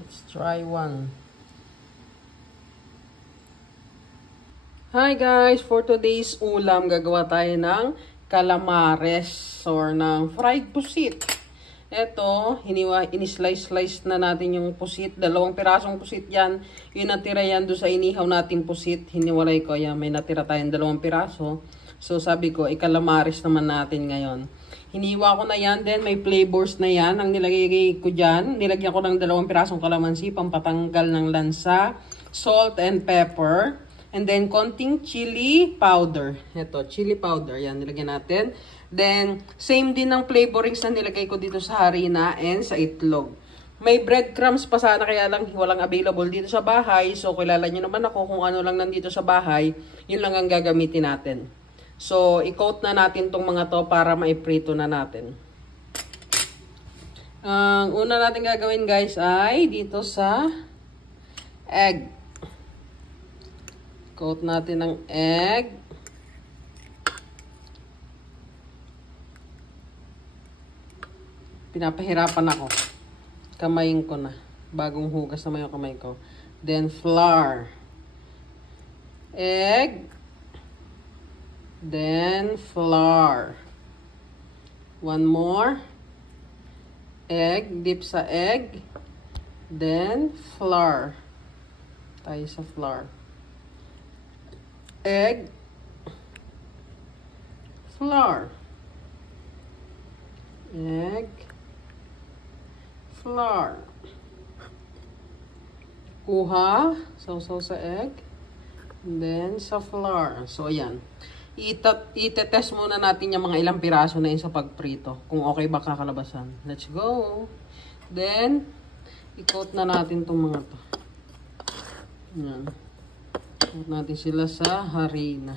Let's try one. Hi guys! For today's ulam, gagawa tayo ng calamares or ng fried pusit. Ito, in-slice na natin yung pusit. 2 pirasong pusit yan. Yung natira yan doon sa inihaw nating pusit. Hiniwalay ko. Yan, may natira tayong 2 piraso. So sabi ko, calamares naman natin ngayon. Hiniwa ko na yan. Then may flavors na yan. Ang nilagay ko dyan, nilagyan ko ng 2 pirasong kalamansi, pampatanggal ng lansa, salt and pepper. And then, konting chili powder. Ito, chili powder. Yan, nilagyan natin. Then, same din ng flavorings na nilagay ko dito sa harina and sa itlog. May breadcrumbs pa sana, kaya lang walang available dito sa bahay. So, kilala nyo naman ako kung ano lang nandito sa bahay. Yun lang ang gagamitin natin. So, i-coat na natin tong mga to para maiprito na natin. Ang una natin gagawin guys ay dito sa egg. Coat natin ng egg. Pinapahirapan ako. Kamayin ko na. Bagong hugas naman yung kamay ko. Then flour. Egg. Then flour. One more. Egg. Dip sa egg. Then flour. Tayo sa flour. Egg, flour, egg, flour. Kuha, sausaw sa egg, and then sa flour. So, ayan. Itetest muna natin yung mga ilang piraso na yun sa pagprito. Kung okay ba kakalabasan. Let's go. Then, i-coat na natin itong mga to. Ayan. Coat natin sila sa harina.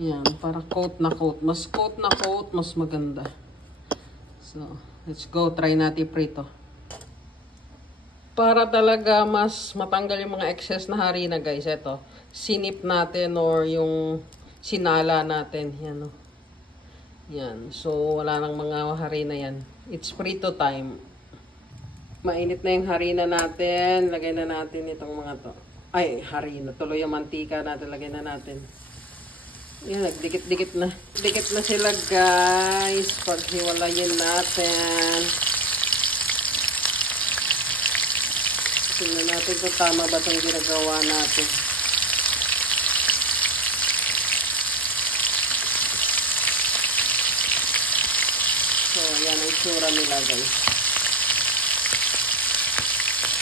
Yan, para coat na coat. Mas coat na coat, mas maganda. So, let's go. Try natin prito. Para talaga mas matanggal yung mga excess na harina, guys. Ito, sinip natin or yung sinala natin. Yan, o. Yan. So, wala nang mga harina yan. It's prito time. Mainit na yung harina natin. Lagay na natin itong mga to. Ay, harina. Tuloy yung mantika natin. Lagay na natin. Yan, nagdikit-dikit na. Dikit na sila, guys. Paghiwalayin natin. Tingnan natin kung tama ba itong ginagawa natin. So, yan ang tsura nila, guys.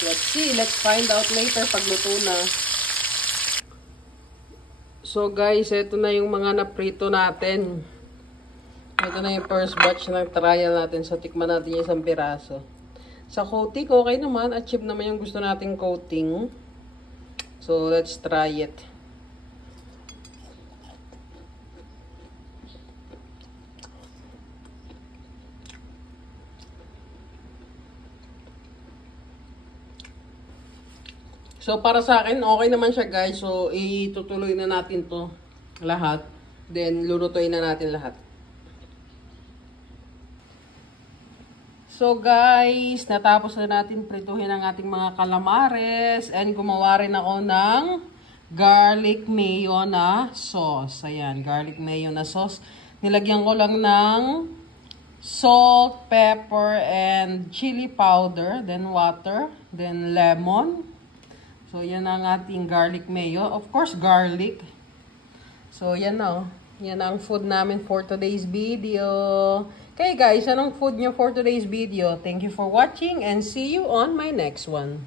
Let's see. Let's find out later pag luto na. So guys, ito na yung mga naprito natin. Ito na yung first batch ng trial natin. So tikman natin yung 1 piraso. Sa coating, okay naman. Achieve naman yung gusto nating coating. So let's try it. So, para sa akin, okay naman siya guys. So, itutuloy na natin to lahat. Then, lulutuin na natin lahat. So, guys, natapos na natin prituhin ang ating mga calamares. And gumawa rin ako ng garlic mayo na sauce. Ayan, garlic mayo na sauce. Nilagyan ko lang ng salt, pepper, and chili powder. Then, water. Then, lemon. So, yan ang ating garlic mayo. Of course, garlic. So, yan na. Yan ang food namin for today's video. Okay, guys, anong food nyo for today's video? Thank you for watching and see you on my next one.